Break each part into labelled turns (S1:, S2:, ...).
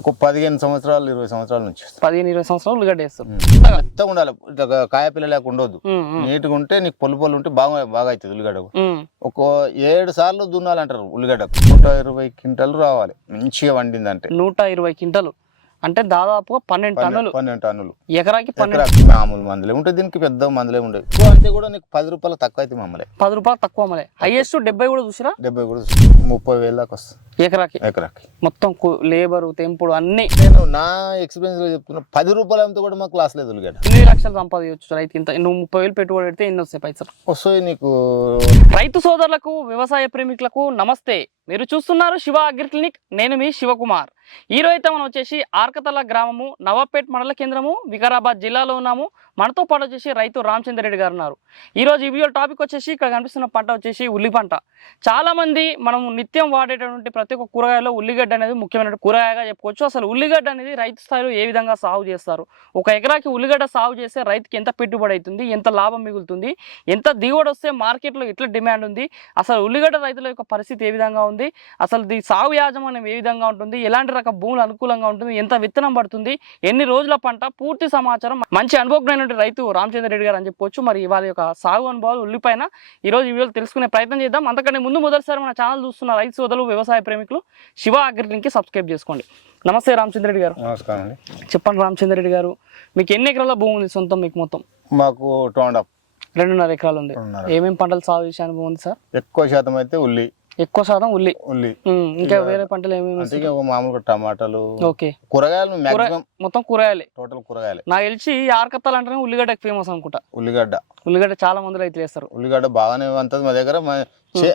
S1: ఒక పదిహేను సంవత్సరాలు ఇరవై సంవత్సరాల నుంచి.
S2: పదిహేను ఇరవై సంవత్సరాలు ఉల్లిగడ్డ వేస్తారు.
S1: ఉండాలి. ఇట్లా కాయ పిల్ల లేక ఉండొద్దు. నీట్గా ఉంటే నీకు పొల్లు పొల్లు ఉంటే బాగా బాగా అవుతుంది ఉల్లిగడ్డకు. ఒక ఏడు సార్లు దున్నాలంటారు ఉల్లిగడ్డకు. నూట ఇరవై క్వింటాలు రావాలి. మంచిగా వండిందంటే.
S2: నూట ఇరవై క్వింటలు. అంటే దాదాపుగా పన్నెండు టన్నులు.
S1: పన్నెండు టన్నులు.
S2: ఎకరాకి పన్నెండు
S1: మామూలు మందులే. ఉంటాయి దీనికి పెద్ద మందులే ఉండేవి. ఎక్కువ అంటే కూడా నీకు పది రూపాయలు తక్కువ అయితే మమ్మల్ని
S2: పది రూపాయలు తక్కువ మళ్ళీ హైయెస్ట్ డెబ్బై కూడా చూసిరా?
S1: డెబ్బై కూడా ముప్పై వేలు దాకా వస్తుంది.
S2: ఎకరాకి
S1: ఎకరాకి
S2: మొత్తం లేబరు తెంపుడు అన్ని.
S1: నేను నా ఎక్స్పీరియన్స్లో చెప్తున్నా పది రూపాయలు అమ్మితే కూడా మాకు క్లాస్ లేదు ఉల్లిగడ్డ.
S2: ఎనిమిది లక్షలు సంపాదించవచ్చు రైతు ఇంత నువ్వు ముప్పై వేలు పెట్టుబడి పెడితే ఎన్ని వస్తాయి పైసలు?
S1: వస్తాయి నీకు
S2: రైతు సోదరులకు వ్యవసాయ ప్రేమికులకు నమస్తే. మీరు చూస్తున్నారు శివ అగ్రి క్లినిక్. నేను మీ శివకుమార్. ఈ రోజు అయితే మనం వచ్చేసి ఆర్కతల గ్రామము నవాపేట్ మండల కేంద్రము వికారాబాద్ జిల్లాలో ఉన్నాము. మనతో పాటు వచ్చేసి రైతు రామచంద్ర రెడ్డి గారు ఉన్నారు. ఈ రోజు ఈ వీడియో టాపిక్ వచ్చేసి ఇక్కడ కనిపిస్తున్న పంట వచ్చేసి ఉల్లి పంట. చాలా మంది మనం నిత్యం వాడేటటువంటి ప్రతి ఒక్క కూరగాయలో ఉల్లిగడ్డ అనేది ముఖ్యమైన కూరగాయగా చెప్పుకోవచ్చు. అసలు ఉల్లిగడ్డ అనేది రైతు స్థాయిలో ఏ విధంగా సాగు చేస్తారు? ఒక ఎకరాకి ఉల్లిగడ్డ సాగు చేస్తే రైతుకి ఎంత పెట్టుబడి అవుతుంది ఎంత లాభం మిగులుతుంది? ఎంత దిగుబడి వస్తే మార్కెట్లో ఎట్లా డిమాండ్ ఉంది? అసలు ఉల్లిగడ్డ రైతుల యొక్క పరిస్థితి ఏ విధంగా ఉంది? అసలు ది సాగు యాజమాన్యం ఏ విధంగా ఉంటుంది? ఎలాంటి రకం భూములు అనుకూలంగా ఉంటుంది? ఎంత విత్తనం పడుతుంది? ఎన్ని రోజుల పంట? పూర్తి సమాచారం మంచి అనుభవజ్ఞైనటువంటి రైతు రామచంద్ర రెడ్డి గారు అని చెప్పొచ్చు. మరి వాళ్ళ యొక్క సాగు అనుభవాలు ఉల్లిపైన ఈ ఈ వీడియోలు తెలుసుకునే ప్రయత్నం చేద్దాం. అంతకంటే ముందు మొదటిసారి మన ఛానల్ చూస్తున్న రైతు సోదరులు వ్యవసాయ ప్రేమికులు శివ అగ్రిలింక్కి సబ్స్క్రైబ్ చేసుకోండి. నమస్తే రామచంద్ర రెడ్డి గారు.
S1: నమస్కారం అండి.
S2: చెప్పండి రామచంద్ర రెడ్డి గారు మీకు ఎన్ని ఎకరాల భూమి ఉంది సొంతం మీకు మొత్తం?
S1: మాకు టౌన్ అప్
S2: రెండున్నర ఎకరాలు ఉంది. ఏమేమి పంటలు సాగు చేసే అనుభవం ఉంది సార్?
S1: ఎక్కువ శాతం అయితే ఉల్లి.
S2: ఎక్కువ శాతం ఉల్లి.
S1: ఉల్లి.
S2: ఇంకా వేరే పంటలు ఏమేమి
S1: అంటే మామూలుగా టమాటాలు
S2: ఓకే.
S1: కూరగాయలు
S2: మొత్తం కూరగాయలే.
S1: టోటల్ కూరగాయలే.
S2: నాకు తెలిసి ఆర్కత్తాలు అంటేనే ఉల్లిగడ్డకి ఫేమస్ అనుకుంటా.
S1: ఉల్లిగడ్డ.
S2: ఉల్లిగడ్డ చాలా మంది రైతులు వేస్తారు.
S1: ఉల్లిగడ్డ బాగానే వంతది మా దగ్గర.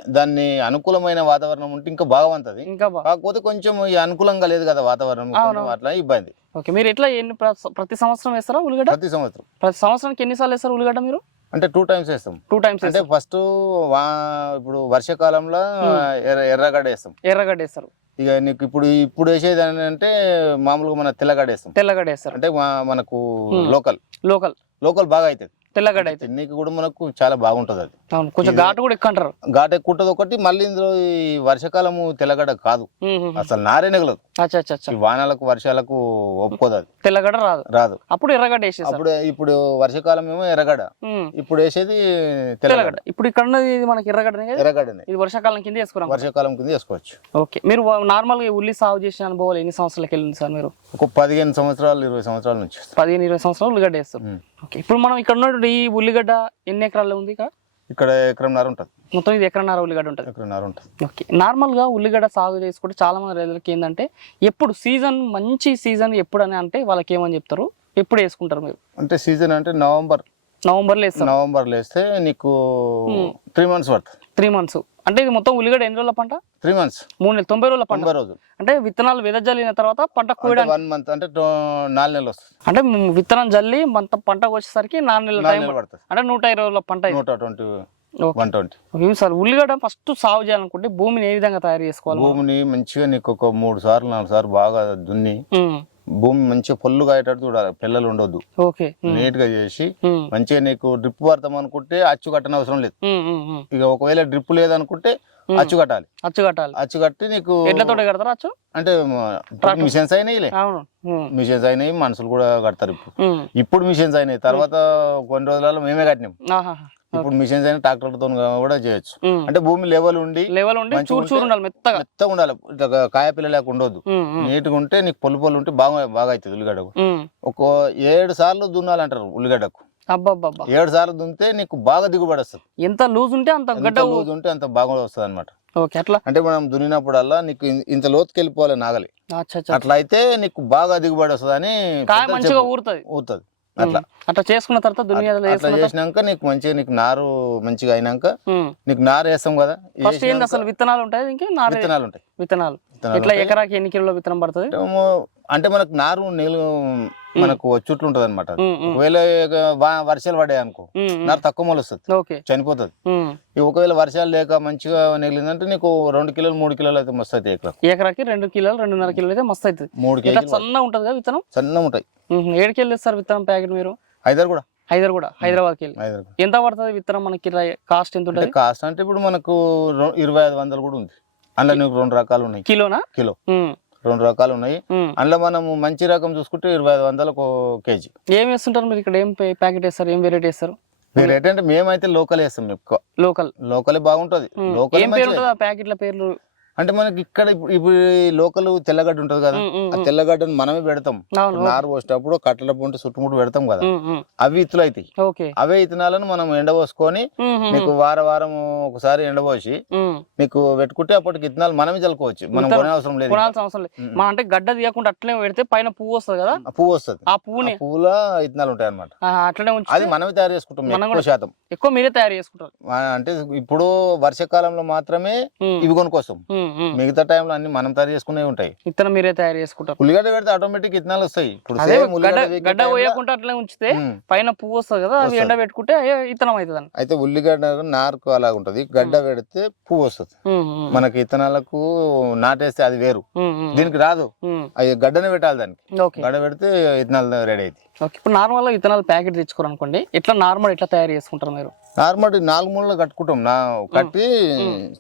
S1: దాన్ని అనుకూలమైన వాతావరణం ఉంటే ఇంకా బాగా వంతది
S2: ఇంకా
S1: కాకపోతే కొంచెం అనుకూలంగా లేదు కదా వాతావరణం. అట్లా ఇబ్బంది.
S2: ఓకే. మీరు ఎట్లా ఎన్ని ప్ర- ప్రతి సంవత్సరం వేస్తారా ఉల్లిగడ్డ?
S1: ప్రతి సంవత్సరం.
S2: ప్రతి సంవత్సరానికి ఎన్నిసార్లు వేస్తారు ఉల్లిగడ్డ మీరు?
S1: అంటే టూ టైమ్స్ వేస్తాం.
S2: టూ టైమ్స్
S1: అంటే ఫస్ట్ ఇప్పుడు వర్షాకాలంలో ఎర్ర ఎర్రగడ్డ వేస్తాం.
S2: ఎర్రగడ్డ వేస్తారు
S1: ఇక నీకు ఇప్పుడు ఇప్పుడు వేసేది అంటే మామూలుగా మన తెల్లగడ్డ వేస్తాం.
S2: తెల్లగడ్డ వేస్తారు.
S1: అంటే మనకు
S2: Hmm.
S1: లోకల్.
S2: లోకల్.
S1: లోకల్ బాగా అవుతుంది.
S2: తెల్లగడ్డ అయితే.
S1: నీకు కూడా మనకు చాలా బాగుంటది అది.
S2: అవును కొంచెం ఘాటు కూడా ఎక్కువ అంటారు
S1: ఘాట్ ఎక్కువ ఉంటది ఒకటి మళ్ళీ ఇందులో ఈ వర్షాకాలము తెల్లగడ్డ కాదు. అసలు నారే నెగలదు.
S2: అచ్చా అచ్చా అచ్చా.
S1: ఈ వానలకు వర్షాలకు ఒప్పుకోదు అది
S2: తెల్లగడ్డ రాదు.
S1: రాదు.
S2: అప్పుడు ఎర్రగడ్డ వేసేస్తారు
S1: అప్పుడు ఇప్పుడు వర్షాకాలం ఏమో ఎర్రగడ్డ ఇప్పుడు వేసేది తెల్లగడ్డ
S2: ఇప్పుడు ఇక్కడ ఉన్నది ఇది మనకి ఎర్రగడ్డనే
S1: ఎర్రగడ్డనే
S2: ఇది వర్షాకాలం కింద వేసుకున్నాం
S1: వర్షాకాలం కింద చేసుకోవచ్చు
S2: ఓకే. మీరు నార్మల్గా ఉల్లి సాగు చేసిన అనుభవాలు ఎన్ని సంవత్సరాలకి వెళ్ళింది సార్ మీరు?
S1: ఒక పదిహేను సంవత్సరాలు ఇరవై సంవత్సరాల నుంచి.
S2: పదిహేను ఇరవై సంవత్సరాలు ఉల్లిగడ్డ వేస్తారు. ఓకే. ఇప్పుడు మనం ఇక్కడ ఉన్నటువంటి ఈ ఉల్లిగడ్డ ఎన్ని ఎకరాల్లో ఉంది ఇక్కడ?
S1: ఇక్కడ ఎకరంన్నర ఉంటుంది.
S2: మొత్తం ఇది ఎకరన్నర ఉల్లిగడ్డ ఉంటుంది?
S1: ఎకరంన్నర ఉంటుంది.
S2: ఓకే. నార్మల్గా ఉల్లిగడ్డ సాగు చేసుకుంటే చాలా మంది రైతులకి ఏంటంటే ఎప్పుడు సీజన్ మంచి సీజన్ ఎప్పుడు అని అంటే వాళ్ళకి ఏమని చెప్తారు? ఎప్పుడు వేసుకుంటారు మీరు?
S1: అంటే సీజన్ అంటే నవంబర్.
S2: నవంబర్లో వేస్తారు.
S1: నవంబర్లో వేస్తే నీకు త్రీ మంత్స్ పడుతుంది.
S2: Three months. అంటే ఇది మొత్తం ఉల్లిగడ్డ ఎన్ని రోజుల పంట?
S1: Three months.
S2: మూడు నెలలు తొంభై రోజుల పంట.
S1: రోజులు.
S2: అంటే విత్తనాలు వెదజల్లిన తర్వాత పంట కోయడానికి
S1: వన్ మంత్ అంటే నాలుగు నెలలు వస్తుంది.
S2: అంటే విత్తనం జల్లి మంత పంట వచ్చేసరికి నాలుగు నెలల టైం
S1: పడుతుంది.
S2: అంటే నూట ఇరవై రోజుల పంట.
S1: నూట ట్వంటీ. One twenty.
S2: సార్ ఉల్లిగడ్డ ఫస్ట్ సాగు చేయాలనుకుంటే భూమిని ఏ విధంగా తయారు చేసుకోవాలి? మనం?
S1: భూమిని మంచిగా నీకు ఒక మూడు సార్లు నాలుగు సార్లు బాగా దున్ని భూమి మంచిగా పొల్లుగా అయ్యేటట్టు చూడాలి. పిల్లలు ఉండొద్దు. నీట్గా చేసి మంచిగా నీకు డ్రిప్ పడతాం అనుకుంటే అచ్చు కట్టని అవసరం లేదు. ఇక ఒకవేళ డ్రిప్ లేదనుకుంటే అచ్చు కట్టాలి.
S2: అచ్చు కట్టాలి.
S1: అచ్చు కట్టి నీకు
S2: అచ్చు?
S1: అంటే మిషన్స్
S2: ఉమ్,
S1: మిషన్స్ అయినాయి మనుషులు కూడా కడతారు ఇప్పుడు. ఇప్పుడు మిషన్స్ అయినాయి. తర్వాత కొన్ని రోజులలో మేమే కట్టినాం. ఇప్పుడు మిషన్స్ అయినా ట్రాక్టర్తో కూడా చేయొచ్చు. అంటే భూమి లెవెల్ ఉండి
S2: లెవెల్ ఉండి ఉండాలి మెత్తగా.
S1: మెత్తగా ఉండాలి. ఇట్లా కాయ పిల్ల లేక ఉండొద్దు.
S2: ఉమ్,
S1: నీట్గా ఉంటే నీకు పొల్లు పొల్లు ఉంటే బాగా బాగా అవుతుంది ఉల్లిగడ్డకు. ఒక ఏడు సార్లు దున్నాలంటారు ఉల్లిగడ్డకు. ఏడు సార్లు దున్నితే నీకు బాగా దిగుబడి వస్తుంది.
S2: ఎంత లూజ్ ఉంటే అంత గడ్డ
S1: లోతు ఉంటే అంత బాగా వస్తుంది అనమాట
S2: ఓకే అట్లా?
S1: అంటే మనం దున్నినప్పుడల్లా నీకు ఇంత లోతుకి వెళ్ళిపోవాలి నాగలి. అట్లా అయితే నీకు బాగా దిగుబడి వస్తుంది అని
S2: మంచిగా ఊరుతుంది.
S1: అట్లా.
S2: అట్లా చేసుకున్న తర్వాత దునియా
S1: అట్లా చేసినాక నీకు మంచిగా నీకు నారు మంచిగా అయినాక నీకు నారు వేస్తాం కదా
S2: ఫస్ట్ ఏంది అసలు విత్తనాలు ఉంటాయి ఇంకా నారే
S1: విత్తనాలు ఉంటాయి.
S2: విత్తనాలు.
S1: విత్తనాలు ఉంటాయి.
S2: ఎకరాకి ఎన్ని కిలోల విత్తనం పడుతుంది?
S1: అంటే మనకు నారు నీళ్ళు మనకు చుట్టూ ఉంటది అనమాట ఒకవేళ వర్షాలు పడ్డాయి అనుకో. నారు తక్కువ మొలుస్తుంది
S2: ఓకే.
S1: చనిపోతుంది. ఒకవేళ వర్షాలు లేక మంచిగా నెగిలిందంటే నీకు రెండు కిలోలు మూడు కిలోలు అయితే మస్తు అవుతాయి ఎకరా
S2: ఎకరాకి రెండు కిలోలు రెండున్నర కిలోలు అయితే మస్తు అవుతుంది.
S1: మూడు
S2: ఇట్లా
S1: కేజీలు
S2: సన్నగా ఉంటుంది కదా విత్తనం?
S1: సన్నగా ఉంటాయి.
S2: ఏడు కిలో ఇస్తారు విత్తనం ప్యాకెట్ మీరు?
S1: ఐదారు కూడా.
S2: హైదరాబాద్ కూడా
S1: ఐదారు కూడా.
S2: ఎంత పడుతుంది విత్తనం మనకి కాస్ట్ ఎంత ఉంటుంది?
S1: కాస్ట్ అంటే ఇప్పుడు మనకు ఇరవై ఐదు వందలు కూడా ఉంది. అందులో నీకు రెండు రకాలు ఉన్నాయి.
S2: కిలోనా?
S1: కిలో. రెండు రకాలు ఉన్నాయి. అందులో మనం మంచి రకం చూసుకుంటే ఇరవై ఐదు వందలకు కేజీ.
S2: ఏం వేస్తుంటారు మీరు ఇక్కడ? ఏం ప్యాకెట్ వేస్తారు? ఏం వెరైటీ వేస్తారు?
S1: మీరు ఏంటంటే మేమైతే లోకల్ వేస్తాం ఎక్కువ.
S2: లోకల్.
S1: లోకలే బాగుంటది. లోకల్
S2: ప్యాకెట్ల పేర్లు?
S1: అంటే మనకి ఇక్కడ ఇప్పుడు లోకల్ తెల్లగడ్డ ఉంటది కదా ఆ. తెల్లగడ్డను మనమే పెడతాం. నారు పోసేటప్పుడు కట్టల పొంటి చుట్టుముట్టు పెడతాం కదా. అవి ఇత్తులు అవుతాయి అవే ఇత్తనాలను మనం ఎండబోసుకొని నీకు వార వారం ఒకసారి ఎండబోసి
S2: ఉమ్.
S1: నీకు పెట్టుకుంటే అప్పటికి ఇత్తనాలు మనమే చల్లుకోవచ్చు. మనం
S2: విత్తనం
S1: కొనే అవసరం లేదు
S2: అవసరం లేదు. అంటే గడ్డ తీయకుండా అట్లనే పెడితే పైన పువ్వు వస్తుంది కదా?
S1: పువ్వు వస్తుంది.
S2: ఆ పువ్వుని?
S1: పువ్వుల ఇత్తనాలు ఉంటాయి అనమాట
S2: అట్లనే
S1: అది మనమే తయారు చేసుకుంటాం ఎక్కువ శాతం.
S2: ఎక్కువ మీరే తయారు చేసుకుంటారు.
S1: అంటే ఇప్పుడు వర్షాకాలంలో మాత్రమే ఇవి కొనుక్కొస్తాం.
S2: ఉమ్.
S1: మిగతా టైంలో అన్ని మనం తయారు చేసుకునే ఉంటాయి.
S2: విత్తనం మీరే తయారు చేసుకుంటారు.
S1: ఉల్లిగడ్డ పెడితే ఆటోమేటిక్ ఇత్తనాలు వస్తాయి. ఇప్పుడు
S2: అదే గడ్డ పోయకుండా అట్లనే ఉంచితే. పైన పువ్వు వస్తుంది కదా
S1: వస్తది.
S2: ఎండ పెట్టుకుంటే విత్తనం అవుతుంది
S1: అయితే ఉల్లిగడ్డ నారుకు అలా ఉంటది గడ్డ పెడితే పువ్వు వస్తుంది. మనకి ఇత్తనాలకు నాటేస్తే అది వేరు. దీనికి రాదు. అవి గడ్డనే పెట్టాలి దానికి. గడ్డ పెడితే ఇత్తనాలు రెడీ
S2: ఓకే. ఇప్పుడు నార్మల్గా విత్తనాలు ప్యాకెట్ తెచ్చుకోరు అనుకోండి ఎట్లా నార్మల్ ఎట్లా తయారు చేసుకుంటారు మీరు?
S1: నార్మల్ నాలుగు మూలలో కట్టుకుంటాం. నా కట్టి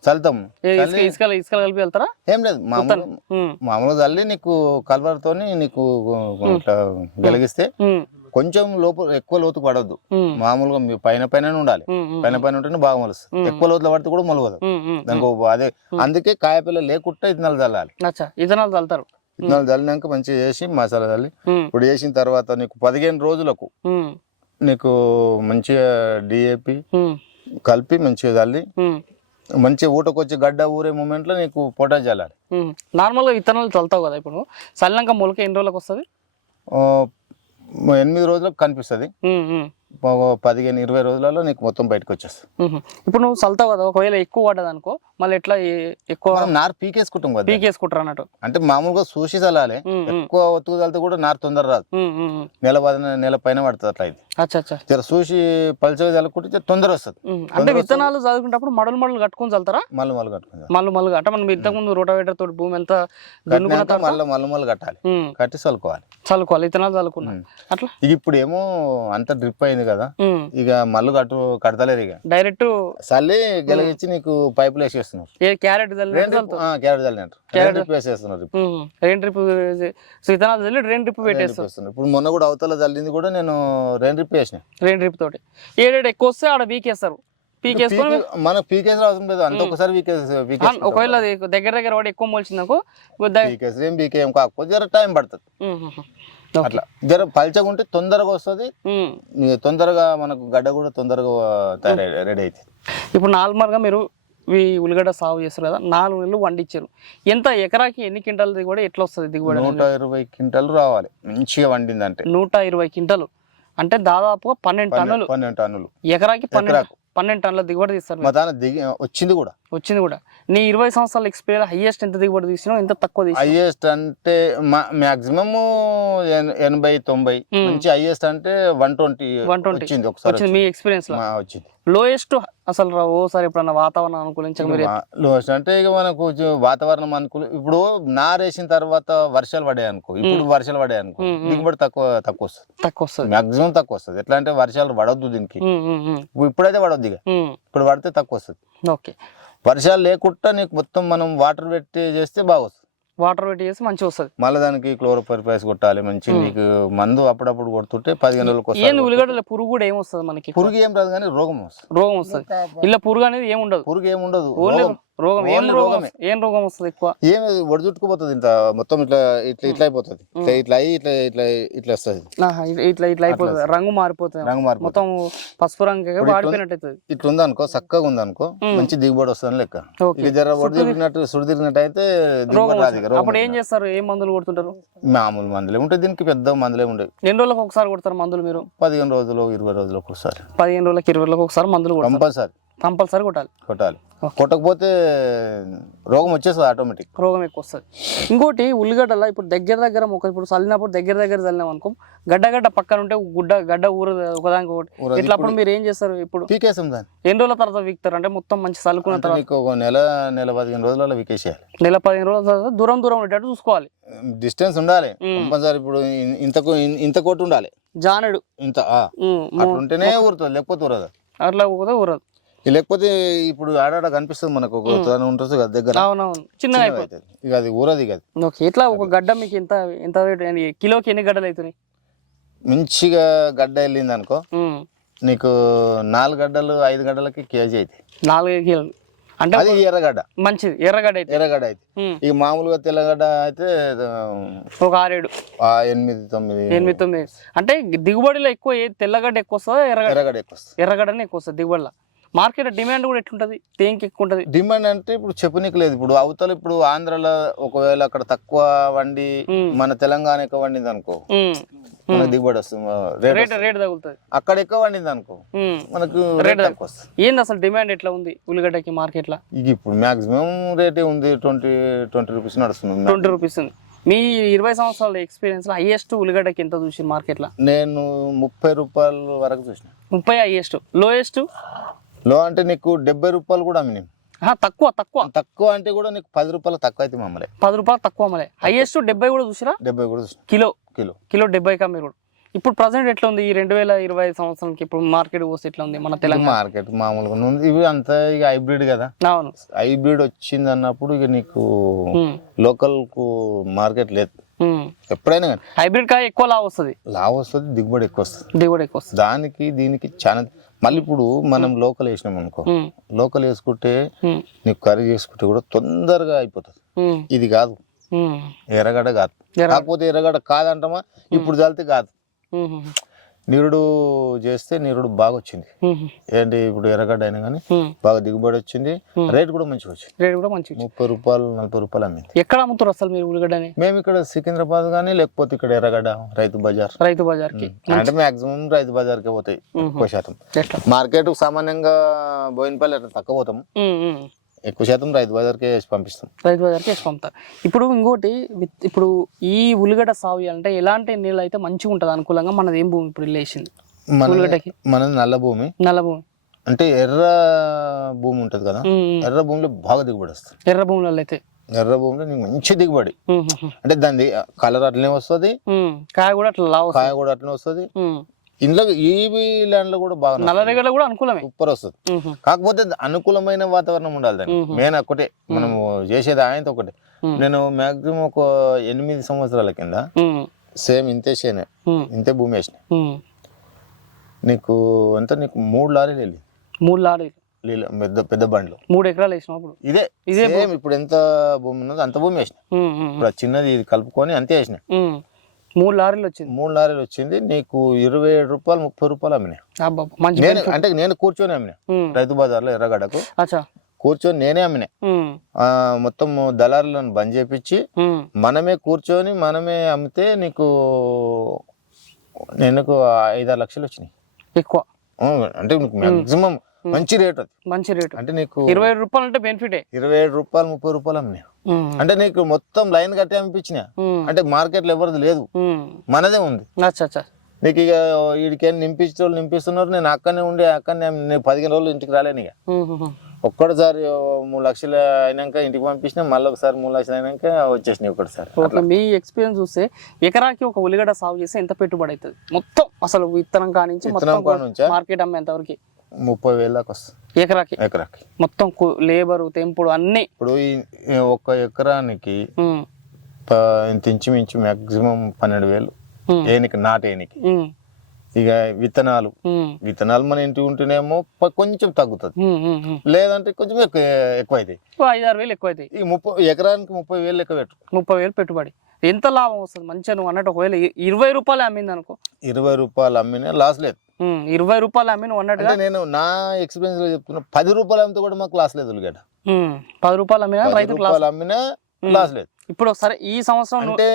S1: చల్లి
S2: ఇసుక ఇసుకలు ఇసుకలు కలిపి వెళ్తారా?
S1: ఏం లేదు మామూలు
S2: ఉమ్,
S1: మామూలుగా చల్లి నీకు కల్వర్తోని నీకు వెలిగిస్తే కొంచెం లోపు ఎక్కువ లోతు పడవద్దు
S2: ఉమ్,
S1: మామూలుగా మీ పైన పైన ఉండాలి. పైన పైన ఉంటేనే బాగా మొలుస్తుంది. ఎక్కువ లోతులో పడితే కూడా
S2: ఉమ్,
S1: దానికి అదే అందుకే కాయపిల్ల లేకుండా ఇత్తనాలు చల్లాలి.
S2: విత్తనాలు చల్లుతారు.
S1: ఇత్తనాలు చల్లినాక మంచిగా చేసి మసాలా చల్లి ఇప్పుడు చేసిన తర్వాత నీకు పదిహేను రోజులకు నీకు మంచిగా డిఏపి కలిపి మంచిగా చల్లి మంచిగా ఊటకొచ్చి గడ్డ ఊరే మూమెంట్లో నీకు పొటాష్ చల్లాలి.
S2: నార్మల్గా విత్తనాలు చల్లుతావు కదా ఇప్పుడు? చల్లినాక మొలక ఎన్ని రోజులకు వస్తుంది?
S1: ఎనిమిది రోజులకు కనిపిస్తుంది. పదిహేను ఇరవై రోజులలో నీకు మొత్తం బయటకు వచ్చేస్తుంది.
S2: ఇప్పుడు నువ్వు చల్లుతావు కదా ఒకవేళ ఎక్కువ పడ్డది అనుకో మళ్ళీ ఎట్లా ఎక్కువ
S1: నారు పీకేసుకుంటాం కదా.
S2: పీకేసుకుంటారు అన్నట్టు.
S1: అంటే మామూలుగా చూసి చల్లాలి. ఎక్కువ ఒత్తుకు చల్లితే కూడా నారు తొందర రాదు. నెల పది నెల పైన పడుతుంది అట్లా ఇది
S2: అచ్చా
S1: జర చూసి పలిచగా చల్లుకుంటే తొందర వస్తుంది.
S2: అంటే విత్తనాలు చదువుకునేటప్పుడు మడులు మడులు కట్టుకొని చల్లుతారా?
S1: మళ్ళీ మళ్ళీ కట్టుకుంటాం
S2: మళ్ళీ మళ్ళీ అంటే మనం ఇంతకుముందు రోటావేటర్ తోటి భూమి ఎంత
S1: మళ్ళీ మళ్ళీ మళ్ళీ కట్టాలి. కట్టి చల్లుకోవాలి.
S2: చల్లుకోవాలి. విత్తనాలు చల్లుకున్నా. అట్లా?
S1: ఇక ఇప్పుడు ఏమో అంత డ్రిప్ అయింది కదా. ఇక మళ్ళీ కట్టు కడతలేరు ఇక.
S2: డైరెక్ట్
S1: చల్లి గెలిగించి నీకు పైపులు వేసేస్తున్నారు
S2: ఏ క్యారెట్
S1: క్యారెట్ చల్లినట్టు
S2: క్యారెట్
S1: డ్రిప్ వేసేస్తున్నారు.
S2: రెయిన్ డ్రిప్ విత్తనాలు చల్లి రెయిన్ డ్రిప్
S1: వేస్తున్నారు. ఇప్పుడు మొన్న కూడా అవతల చల్లింది కూడా నేను రెండు డ్రిప్ వేసిన.
S2: రెయిన్ డ్రిప్ తోటి. ఏడేడు ఎక్కువ వస్తే ఆడ వీకేస్తారు పీకేసుకొని
S1: పీకే- మన పీకేసి అవసరం లేదు. అంత ఒకసారి
S2: ఒకవేళ దగ్గర దగ్గర వాడు ఎక్కువ మొలిచిందనుకో
S1: పీకేసి ఏం పీకేం కాకపోతే జర టైం పడుతుంది. అట్లా. జర పల్చగా ఉంటే తొందరగా వస్తుంది. తొందరగా మనకు గడ్డ కూడా తొందరగా రెడీ అవుతుంది
S2: ఇప్పుడు నార్మల్గా మీరు ఈ ఉల్లిగడ్డ సాగు చేస్తారు కదా నాలుగు నెలలు వండించారు. ఎంత ఎకరాకి ఎన్ని క్వింటాలు దిగుబడి ఎట్లా వస్తుంది దిగుబడి
S1: నూట? ఇరవై క్వింటాలు రావాలి మంచిగా వండిందంటే.
S2: నూట ఇరవై క్వింటాలు. అంటే దాదాపుగా పన్నెండు టన్నులు.
S1: పన్నెండు టన్నులు.
S2: ఎకరాకి పన్నెండు. పన్నెండు టన్నుల దిగుబడి తీస్తారు
S1: వచ్చింది కూడా.
S2: వచ్చింది కూడా. నీ ఇరవై సంవత్సరాల ఎక్స్పీరియన్స్ హైయెస్ట్ ఎంత దిగుబడి తీసినావు? ఎంత తక్కువ
S1: హైయెస్ట్ అంటే మాక్సిమం ఎనభై తొంభై
S2: Hmm.
S1: నుంచి హైయెస్ట్ అంటే వన్ ట్వంటీ
S2: 120
S1: వచ్చింది ఒకసారి
S2: వచ్చింది మీ ఎక్స్పీరియన్స్
S1: వచ్చింది.
S2: లోయెస్ట్ అసలు ఓసారి ఎప్పుడన్నా వాతావరణం అనుకూలించక
S1: లోస్ట్ అంటే ఇక మనకు వాతావరణం అనుకూల ఇప్పుడు నారేసిన తర్వాత వర్షాలు పడాయి అనుకో. ఇప్పుడు వర్షాలు పడాయి అనుకో.
S2: Hmm, hmm.
S1: దిగుబడి తక్కువ తక్కువ వస్తుంది.
S2: తక్కువ వస్తుంది
S1: మాక్సిమం తక్కువ వస్తుంది. ఎట్లా అంటే వర్షాలు పడవద్దు దీనికి. ఇప్పుడైతే పడవద్దు ఇక. ఇప్పుడు పడితే తక్కువ వస్తుంది.
S2: ఓకే
S1: వర్షాలు లేకుండా నీకు మొత్తం మనం వాటర్ పెట్టి చేస్తే బాగా వస్తుంది
S2: వాటర్ పెట్టి చేసి మంచిగా వస్తుంది.
S1: మళ్ళీ దానికి క్లోరోపరిపైస్ కొట్టాలి మంచి. నీకు మందు అప్పుడప్పుడు కొడుతుంటే పదిహేను రోజులకు వస్తుంది
S2: ఉల్లిగడ్డల పురుగు కూడా ఏం వస్తుంది మనకి?
S1: పురుగు ఏం రాదు కానీ రోగం వస్తుంది.
S2: రోగం వస్తుంది. ఇలా పురుగు అనేది ఏం ఉండదు.
S1: పురుగు ఏం ఉండదు.
S2: ఓన్లీ
S1: రోగం.
S2: ఏం రోగం
S1: రోగమే.
S2: ఏం రోగం వస్తుంది ఎక్కువ?
S1: ఏం ఒడిదుట్టుకుపోతుంది ఇంత. మొత్తం ఇట్లా ఇట్లా ఇట్లా అయిపోతుంది. ఇట్లా ఇట్లా అయ్యి ఇట్లా ఇట్లా ఇట్లా వస్తుంది.
S2: ఇట్లా- ఇట్లా అయిపోతుంది. రంగు మారిపోతుంది
S1: రంగు మారిపోతుంది.
S2: మొత్తం పసుపు రంగు
S1: ఇట్లా-
S2: వాడిపోయినట్టు
S1: ఇట్లా ఉందనుకో చక్కగా ఉందనుకో మంచి దిగుబడి వస్తుంది లెక్క. జర ఒడి తిరిగినట్టు సుడి తిరిగినట్టు అయితే
S2: అప్పుడు ఏం. చేస్తారు? ఏం మందులు కొడుతుంటారు?
S1: మామూలు మందులే ఉంటాయి. దీనికి పెద్ద మందులే ఉండేవి.
S2: ఎన్ని రోజులకు ఒకసారి కొడతారు మందులు మీరు?
S1: పదిహేను రోజులు ఇరవై రోజులకు ఒకసారి.
S2: పదిహేను రోజులకి ఇరవై రోజులకు ఒకసారి మందులు కొడతారు.
S1: కంపల్సరీ.
S2: కంపల్సరీ కొట్టాలి.
S1: కొట్టాలి. కొట్టకపోతే రోగం వచ్చేస్తుంది ఆటోమేటిక్.
S2: రోగం ఎక్కువ వస్తుంది. ఇంకోటి ఉల్లిగడ్డల ఇప్పుడు దగ్గర దగ్గర ఒక ఇప్పుడు చల్లినప్పుడు దగ్గర దగ్గర చల్లినాం అనుకో గడ్డ గడ్డ పక్కన ఉంటే గుడ్డ గడ్డ ఊర ఒకదానికి ఒకటి. ఇట్లా అప్పుడు మీరు ఏం చేస్తారు ఇప్పుడు?
S1: పీకేసాం దాన్ని.
S2: ఎన్ని రోజుల తర్వాత వీక్తారు అంటే మొత్తం మంచి చల్లుకున్న తర్వాత.
S1: ఒక నెల నెల పదిహేను రోజులలో వికేసేయాలి
S2: నెల పదిహేను రోజుల తర్వాత దూరం దూరం ఉండేటట్టు చూసుకోవాలి.
S1: డిస్టెన్స్ ఉండాలి. కంపల్సరీ ఇప్పుడు ఇంతకు ఇంత కోటి ఉండాలి.
S2: జానెడు.
S1: ఇంత ఉంటేనే ఊరుతుంది లేకపోతే ఊరదు.
S2: అట్లా ఊరదు.
S1: లేకపోతే ఇప్పుడు ఆడాడ కనిపిస్తుంది మనకు ఒక తను ఉంటుంది కదా దగ్గర.
S2: అవునవును. చిన్నగా
S1: చిన్నగా
S2: అయిపోతుంది.
S1: అవుతుంది. ఇక అది ఊరది కదా
S2: ఓకే ఇట్లా ఒక గడ్డ మీకు ఎంత ఎంత? కిలోకి ఎన్ని గడ్డలు అవుతున్నాయి?
S1: మంచిగా గడ్డ వెళ్ళింది అనుకో. నీకు నాలుగు గడ్డలు ఐదు గడ్డలకి కేజీ అయితే.
S2: నాలుగైదు కిలోలు. అంటే
S1: అది ఎర్రగడ్డ
S2: మంచిది ఎర్రగడ్డ అయితే.
S1: ఎర్రగడ్డ అయితే. ఇక మామూలుగా తెల్లగడ్డ అయితే
S2: ఒక ఆరేడు.
S1: ఎనిమిది తొమ్మిది.
S2: ఎనిమిది తొమ్మిది. అంటే దిగుబడిలో ఎక్కువ తెల్లగడ్డ ఎక్కువ వస్తుందా ఎర్రగడ్డ
S1: ఎర్రగడ్డ ఎక్కువ వస్తుంది.
S2: ఎర్రగడ్డనే ఎక్కువ వస్తుంది దిగుబడిలో. మార్కెట్ డిమాండ్ కూడా ఎట్లుంటది? దేనికి ఎక్కువ ఉంటది
S1: డిమాండ్ అంటే ఇప్పుడు చెప్పనీకి లేదు ఇప్పుడు అవతల ఇప్పుడు ఆంధ్రాలో ఒకవేళ అక్కడ తక్కువ వండి. మన తెలంగాణ ఎక్కువ వండింది అనుకో. మనకు దిగుబడి వస్తుంది రేట్
S2: రేట్ తగులుతుంది.
S1: అక్కడ ఎక్కువ వండింది అనుకో. మనకు
S2: రేట్
S1: తక్కువ వస్తుంది.
S2: ఏంది అసలు డిమాండ్ ఎట్లా ఉంది ఉల్లిగడ్డకి మార్కెట్లో?
S1: ఇక ఇప్పుడు మాక్సిమం రేటే ఉంది ట్వంటీ ట్వంటీ రూపీస్ నడుస్తుంది
S2: ట్వంటీ రూపీస్ ఉంది. మీ ఇరవై సంవత్సరాల ఎక్స్పీరియన్స్లో హైయెస్ట్ ఉల్లిగడ్డకి ఎంత చూసి మార్కెట్లో?
S1: నేను ముప్పై రూపాయల వరకు చూసిన.
S2: ముప్పై హైయెస్ట్ లోయెస్ట్
S1: లో అంటే నీకు డెబ్బై రూపాయలు కూడా అమ్మినాం
S2: తక్కువ తక్కువ.
S1: తక్కువ అంటే కూడా నీకు పది రూపాయలు తక్కువ అయితే మమ్మల్ని
S2: పది రూపాయలు తక్కువ మళ్ళీ హైయెస్ట్ డెబ్బై కూడా చూసిరా?
S1: డెబ్బై కూడా చూసిన.
S2: కిలో.
S1: కిలో.
S2: కిలో డెబ్బై కా మీరు ఇప్పుడు ప్రజెంట్ ఎట్లా ఉంది? ఈ రెండు వేల ఇరవై ఐదు సంవత్సరానికి ఇప్పుడు మార్కెట్ పోస్తే ఎట్లా ఉంది మన తెలంగాణ?
S1: మార్కెట్ మామూలుగా ఉంది. ఇవి అంతా ఇక హైబ్రిడ్ కదా.
S2: అవును.
S1: హైబ్రిడ్ వచ్చింది అన్నప్పుడు ఇక నీకు లోకల్కు మార్కెట్ లేదు. ఎప్పుడైనా కానీ.
S2: హైబ్రిడ్ కాయ ఎక్కువ లావు వస్తుంది.
S1: లావ్ వస్తుంది దిగుబడి ఎక్కువ వస్తుంది.
S2: దిగుబడి ఎక్కువ వస్తుంది.
S1: దానికి దీనికి చాలా మళ్ళీ ఇప్పుడు మనం లోకల్ వేసినాం అనుకో. లోకల్ వేసుకుంటే నీకు కర్రీ చేసుకుంటే కూడా తొందరగా అయిపోతుంది. ఇది కాదు. ఎర్రగడ్డ కాదు. కాకపోతే ఎర్రగడ్డ కాదంటామా? ఇప్పుడు చల్లితే కాదు. నిరుడు చేస్తే నిరుడు బాగా వచ్చింది ఏంటి ఇప్పుడు ఎర్రగడ్డ అయినా కానీ. బాగా దిగుబడి వచ్చింది. రేట్ కూడా మంచిగా వచ్చింది.
S2: రేట్ కూడా ఉంది.
S1: ముప్పై రూపాయలు నలభై రూపాయలు అమ్మింది.
S2: ఎక్కడ అమ్ముతారు అసలు మీరు ఉల్లిగడ్డని?
S1: మేము ఇక్కడ సికింద్రాబాద్ కానీ లేకపోతే ఇక్కడ ఎర్రగడ్డ రైతు బజార్.
S2: రైతు బజార్కి.
S1: అంటే మాక్సిమం రైతు బజార్కే పోతాయి ఎక్కువ శాతం. మార్కెట్ సామాన్యంగా బోయినపల్లి అట్లా తక్కువ పోతాం. ఎక్కువ శాతం రైతు బజార్కే వేసి పంపిస్తాం.
S2: రైతు బజార్కి వేసి పంపుతారు. ఇప్పుడు ఇంకోటి ఇప్పుడు ఈ ఉల్లిగడ్డ సాగు చేయాలంటే ఎలాంటి నీళ్ళు అయితే మంచిగా ఉంటుంది? అనుకూలంగా మనది ఏం భూమి ఇప్పుడు
S1: మన
S2: ఉల్లిగడ్డకి?
S1: మనది నల్ల భూమి.
S2: నల్ల భూమి.
S1: అంటే ఎర్ర భూమి ఉంటుంది కదా. ఎర్ర భూమిలో బాగా దిగుబడి వస్తుంది.
S2: ఎర్ర భూములలో అయితే?
S1: ఎర్ర భూమిలో నీకు మంచి దిగుబడి. అంటే దాని కలర్ అట్లనే వస్తుంది.
S2: కాయ కూడా అట్లా
S1: కాయ కూడా అట్లనే వస్తుంది. ఇంట్లో ఈ ల్యాండ్లో కూడా బాగా
S2: నల్ల రేగడ్డ కూడా అనుకూలమే.
S1: సూపర్ వస్తుంది. కాకపోతే అనుకూలమైన వాతావరణం ఉండాలి
S2: మ్మ్.
S1: మెయిన్ ఒకటే మనము చేసేది ఆయనతో ఒకటే. నేను మాక్సిమం ఒక ఎనిమిది సంవత్సరాల కింద సేమ్ ఇంతే చేనే
S2: ఉమ్,
S1: ఇంతే భూమి వేసిన. నీకు ఎంత నీకు మూడు లారీలు వెళ్ళి
S2: మూడు లారీలు.
S1: పెద్ద పెద్ద బండ్లు.
S2: మూడు ఎకరాలు అప్పుడు.
S1: ఇదే
S2: ఇదే
S1: సేమ్ ఇప్పుడు ఎంత భూమి ఉన్నదో అంత భూమి వేసిన. ఇప్పుడు చిన్నది ఇది కలుపుకొని అంతే వేసిన.
S2: మూడు లారీలు వచ్చింది.
S1: మూడు లారీలు వచ్చింది. నీకు ఇరవై ఏడు రూపాయలు ముప్పై రూపాయలు అమ్మినా.
S2: అబ్బా మంచి
S1: నేను. అంటే నేను కూర్చొని అమ్మినా. రైతు బజార్లో ఎర్రగడ్డకు.
S2: అచ్చా.
S1: కూర్చొని నేనే అమ్మినా. మొత్తం దళారులను బంద్ చేపించి మనమే కూర్చొని మనమే అమ్మితే నీకు నెలకు ఐదారు లక్షలు వచ్చినాయి.
S2: ఎక్కువ.
S1: అంటే నీకు మాక్సిమం మంచి రేట్ అది.
S2: మంచి రేటు.
S1: అంటే నీకు
S2: ఇరవై ఐదు రూపాయలు అంటే బెనిఫిటే
S1: ఇరవై ఏడు రూపాయలు ముప్పై రూపాయలు అమ్మినా. అంటే నీకు మొత్తం లైన్ కట్టి అనిపించిన అంటే మార్కెట్లో ఎవరిది లేదు. మనదే ఉంది.
S2: అచ్చా అచ్చా.
S1: నీకు ఇక వీడికేం నింపించే వాళ్ళు నింపిస్తున్నారు నేను అక్కడనే ఉండి అక్కడనే నేను పదిహేను రోజులు ఇంటికి రాలేను ఇక. ఒక్కటిసారి మూడు లక్షలు అయినాక ఇంటికి పంపించిన మళ్ళీ ఒకసారి మూడు లక్షలు అయినాక వచ్చేసినాయి ఒకటిసారి
S2: మీ ఎక్స్పీరియన్స్ చూస్తే ఎకరాకి ఒక ఉల్లిగడ్డ సాగు చేస్తే ఎంత పెట్టుబడి అవుతుంది? మొత్తం అసలు విత్తనం కానించి? మార్కెట్ అమ్మేంత వరకు?
S1: ముప్పై వేలు దాకా వస్తుంది.
S2: ఎకరాకి?
S1: ఎకరాకి.
S2: మొత్తం లేబరు తెంపుడు అన్ని?
S1: ఇప్పుడు ఈ ఒక్క ఎకరానికి ఇంచుమించు మ్యాక్సిమం పన్నెండు వేలు. ఏనికి నాటేనికి ఇక విత్తనాలు. విత్తనాలు మన ఇంటి ఉంటేనేమో కొంచెం తగ్గుతుంది. లేదంటే కొంచెం ఎక్కువ ఎక్కువ అవుతాయి
S2: ఐదారు వేలు ఎక్కువ అవుతాయి
S1: ఈ ముప్పై ఎకరానికి ముప్పై వేలు లెక్క పెట్టు
S2: ముప్పై వేలు పెట్టుబడి. ఎంత లాభం వస్తుంది? మంచిగా నువ్వు అన్నట్టు ఒకవేళ ఇరవై రూపాయలు అమ్మింది అనుకో.
S1: ఇరవై రూపాయలు అమ్మినా లాస్ లేదు.
S2: ఇరవై రూపాయలు అమ్మి నువ్వు అన్నట్టుగా
S1: నేను నా ఎక్స్పీరియన్స్లో చెప్తున్నా పది రూపాయలు అమ్మితే కూడా మాకు లాస్ లేదు ఉల్లిగడ్డ.
S2: పది రూపాయలు అమ్మినా లాస్
S1: రూపాయలు అమ్మినా లాస్ లేదు.
S2: ఇప్పుడు సరే ఈ సంవత్సరం
S1: అంటే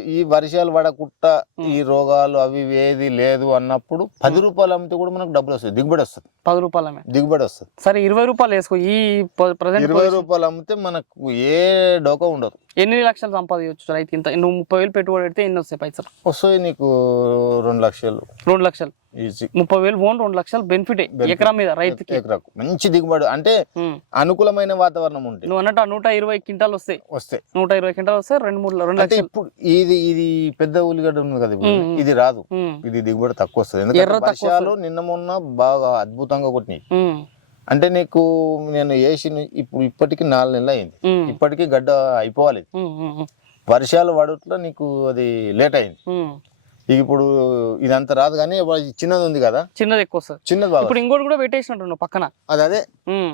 S1: ఈ వర్షాలు పడకుట్ట ఈ రోగాలు అవి ఏది లేదు అన్నప్పుడు పది రూపాయలు అమ్మితే కూడా మనకు డబ్బులు వస్తుంది దిగుబడి వస్తుంది.
S2: పది రూపాయలు అమ్మి.
S1: దిగుబడి వస్తుంది.
S2: సరే ఇరవై రూపాయలు వేసుకో. ఈ ప్రజెంట్
S1: ఇరవై రూపాయలు అమ్మితే మనకు ఏ డోకా ఉండదు.
S2: ఎన్ని లక్షలు సంపాదించవచ్చు రైతు ఇంత నువ్వు ముప్పై వేలు పెట్టుబడి పెడితే ఎన్ని వస్తాయి పైసలు?
S1: వస్తాయి నీకు రెండు లక్షలు.
S2: రెండు లక్షలు.
S1: ఈజీ
S2: ముప్పై వేలు ఓన్ రెండు లక్షలు బెనిఫిట్ ఎకరం మీద రైతుకి.
S1: ఎకరాకు. మంచి దిగుబడి. అంటే. అనుకూలమైన వాతావరణం ఉంటే.
S2: నువ్వు అన్నట్టు నూట ఇరవై క్వింటాలు వస్తాయి.
S1: వస్తాయి.
S2: నూట ఇరవై క్వింటాలు వస్తే రెండు మూడు రెండు
S1: అంటే
S2: లక్షలు.
S1: ఇప్పుడు ఇది ఇది పెద్ద ఉల్లిగడ్డ ఉంది కదా ఇది రాదు. ఇది దిగుబడి తక్కువ వస్తుంది. ఎందుకంటే వర్షాలు నిన్న మొన్న బాగా అద్భుతంగా కొట్టినాయి. అంటే నీకు నేను వేసి ఇప్పుడు ఇప్పటికి నాలుగు నెలలు అయింది. ఇప్పటికి గడ్డ అయిపోవాలి. వర్షాలు పడట్లో నీకు అది లేట్ అయింది. ఇప్పుడు ఇదంతా రాదు కానీ చిన్నది ఉంది కదా?
S2: చిన్నది ఎక్కువ వస్తుంది
S1: చిన్నది బాగా.
S2: ఇప్పుడు ఇంకోటి కూడా పెట్టేసినట్టు పక్కన.
S1: అది అదే?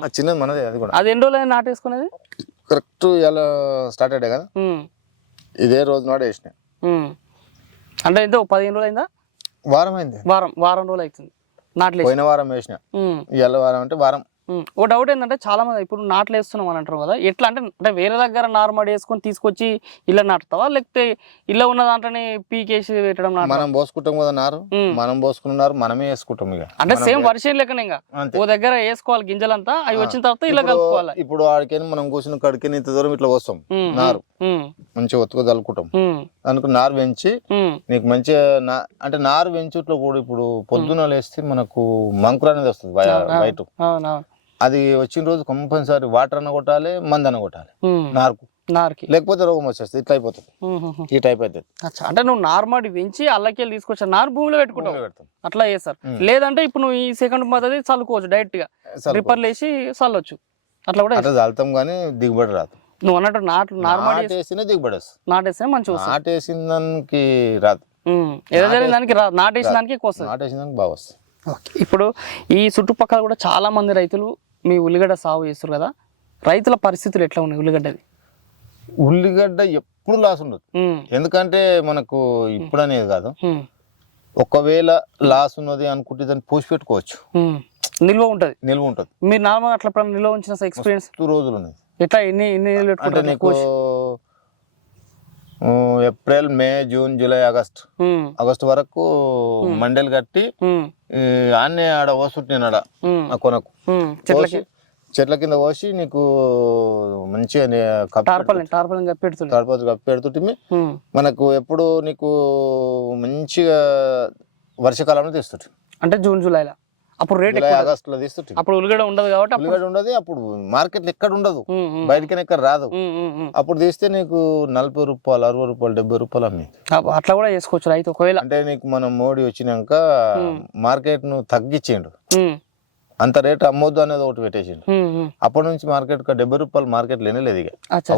S1: చిన్నది మనదే అది కూడా.
S2: అది ఎన్ని రోజులు నాటేసుకునేది?
S1: కరెక్ట్ ఇలా స్టార్ట్ అయ్యాయి కదా? ఇదే రోజు నాడు వేసిన.
S2: అంటే ఎంత పదిహేను రోజులు అయిందా?
S1: వారం అయింది.
S2: వారం వారం రోజులు అవుతుంది. నాట్లేసి.
S1: పోయిన వారం వేసిన. ఇవాళ వారం అంటే వారం.
S2: ఓ డౌట్ ఏంటంటే చాలా మంది ఇప్పుడు నాట్లు వేస్తున్నాం అని అంటారు కదా. ఎట్లా అంటే అంటే వేరే దగ్గర నార్మల్ వేసుకొని తీసుకొచ్చి ఇలా నాటుతావా? లేకపోతే ఇలా ఉన్న దాంట్లోనే పీకేసి పెట్టడం
S1: మనం పోసుకుంటాం కదా నారు. మనం పోసుకున్నారు మనమే వేసుకుంటాం ఇక.
S2: అంటే సేమ్ వర్షం లెక్కనే ఇంకా. ఓ దగ్గర వేసుకోవాలి గింజలంతా అవి వచ్చిన తర్వాత ఇలా కలుపుకోవాలి.
S1: ఇప్పుడు ఆడికని మనం కూర్చున్న కడికి ఇంత దూరం ఇట్లా వస్తాం నారు. మంచిగా ఒత్తుగా చల్లుకుంటాం
S2: ఉమ్,
S1: అందుకు నారు పెంచి నీకు మంచిగా అంటే నారు పెంచుట్లో కూడా ఇప్పుడు పొద్దున లేస్తే మనకు మంకుర అనేది వస్తుంది బయట. అది వచ్చిన రోజు కంపల్సరీ వాటర్ అన్న కొట్టాలి మందు అన్న కొట్టాలి. నారుకు.
S2: నారుకి.
S1: లేకపోతే రోగం వచ్చేస్తుంది ఇట్లా అయిపోతుంది. ఈ టైప్ అవుతుంది
S2: అంటే నువ్వు నార్మల్ పెంచి అల్లకెళ్ళి తీసుకొచ్చా నారు భూమిలో పెట్టుకుంటావు. అట్లా చేస్తారు. లేదంటే ఇప్పుడు నువ్వు ఈ సెకండ్ పద్ధతి చల్లుకోవచ్చు
S1: డైరెక్ట్గా.
S2: రిపర్లు వేసి చల్లొచ్చు. అట్లా కూడా
S1: అట్లా చల్లుతాం కానీ దిగుబడి రాదు.
S2: నువ్వు అన్నట్టు నాటు నార్మల్
S1: నాటేసిన దిగుబడి వస్తుంది.
S2: నాటేస్తే మంచిగా వస్తుంది.
S1: నాటేసిన దానికి రాదు.
S2: దానికి రా నాటేసిన దానికి ఎక్కువ వస్తుంది.
S1: నాటేసిన దానికి బాగా వస్తుంది.
S2: ఇప్పుడు ఈ చుట్టుపక్కల కూడా చాలా మంది రైతులు మీ ఉల్లిగడ్డ సాగు చేస్తారు కదా రైతుల పరిస్థితులు ఎట్లా ఉన్నాయి ఉల్లిగడ్డది?
S1: ఉల్లిగడ్డ ఎప్పుడు లాస్ ఉండదు. ఎందుకంటే మనకు ఇప్పుడు అనేది కాదు. ఒకవేళ లాస్ ఉన్నది అనుకుంటే దాన్ని పోసి పెట్టుకోవచ్చు.
S2: నిల్వ ఉంటది.
S1: నిల్వ ఉంటుంది.
S2: మీరు నార్మల్ అట్లా నిల్వ ఉంచిన ఎక్స్పీరియన్స్
S1: రోజులు ఉన్నది
S2: ఎట్లా ఎన్ని ఎన్ని
S1: అంటే నీకు April May June July August. August వరకు మండలు కట్టి ఆన్నే ఆడ పోసుంటున్నాను ఆడ ఆ కొనకు. చెట్ల కింద పోసి నీకు మంచిగా కప్పి పెడుతుంటే మనకు ఎప్పుడు నీకు మంచిగా వర్షాకాలంలో తీస్తుంటే
S2: అంటే జూన్ జూలైలో. అప్పుడు రేట్
S1: ఆగస్ట్లో తీస్తుంటే
S2: అప్పుడు ఉల్లిగడ్డ ఉండదు కాబట్టి
S1: ఉల్లిగడ్డ ఉండదు అప్పుడు మార్కెట్ ఎక్కడ ఉండదు. బయటకి ఎక్కడ రాదు. అప్పుడు తీస్తే నీకు నలభై రూపాయలు అరవై రూపాయలు డెబ్బై రూపాయలు అమ్మి
S2: అట్లా కూడా చేసుకోవచ్చు రైతు ఒకవేళ.
S1: అంటే నీకు మనం మోడీ వచ్చినాక మార్కెట్ను తగ్గించిండు అంత రేట్ అమ్మొద్దు అనేది ఒకటి పెట్టేసిండు. అప్పటి నుంచి మార్కెట్ డెబ్బై రూపాయలు మార్కెట్ లేనే లేదు ఇక.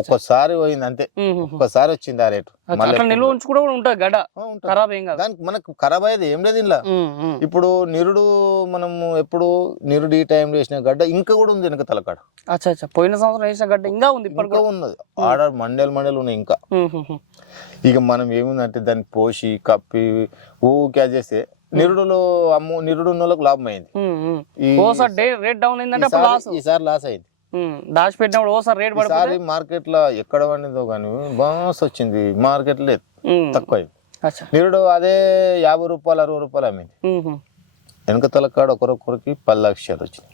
S1: ఒక్కసారి పోయింది అంతే. ఒక్కసారి వచ్చింది ఆ రేటు. దానికి మనకు ఖరాబ్ అయ్యేది ఏం లేదు ఇలా. ఇప్పుడు నిరుడు మనము ఎప్పుడు నిరుడు ఈ టైంలో వేసిన గడ్డ ఇంకా కూడా ఉంది వెనక తలకాడ.
S2: పోయిన సంవత్సరం వేసిన గడ్డ ఇంకా ఉంది ఇప్పటికి
S1: ఇంకా ఉన్నది. ఆడ మండలు మండలు ఉన్నాయి ఇంకా. ఇక మనం ఏముందంటే దాన్ని పోసి కప్పి ఊకే చేస్తే నిరుడులో అమ్ము నిరుడు ఉన్న వాళ్ళకి లాభం అయింది
S2: ఓసారి రేట్ డౌన్ అయిందంటే లాస్
S1: ఈసారి- లాస్ అయింది.
S2: దాచి పెట్టినప్పుడు ఓసారి రేట్ పడిపోతే
S1: మార్కెట్లో ఎక్కడ పండిందో కానీ బాస్ వచ్చింది. మార్కెట్ లేదు. తక్కువ నిరుడు అదే యాభై రూపాయలు అరవై రూపాయలు అమ్మింది. వెనక తలకాడ ఒకరొకరికి పది లక్షలు వచ్చింది.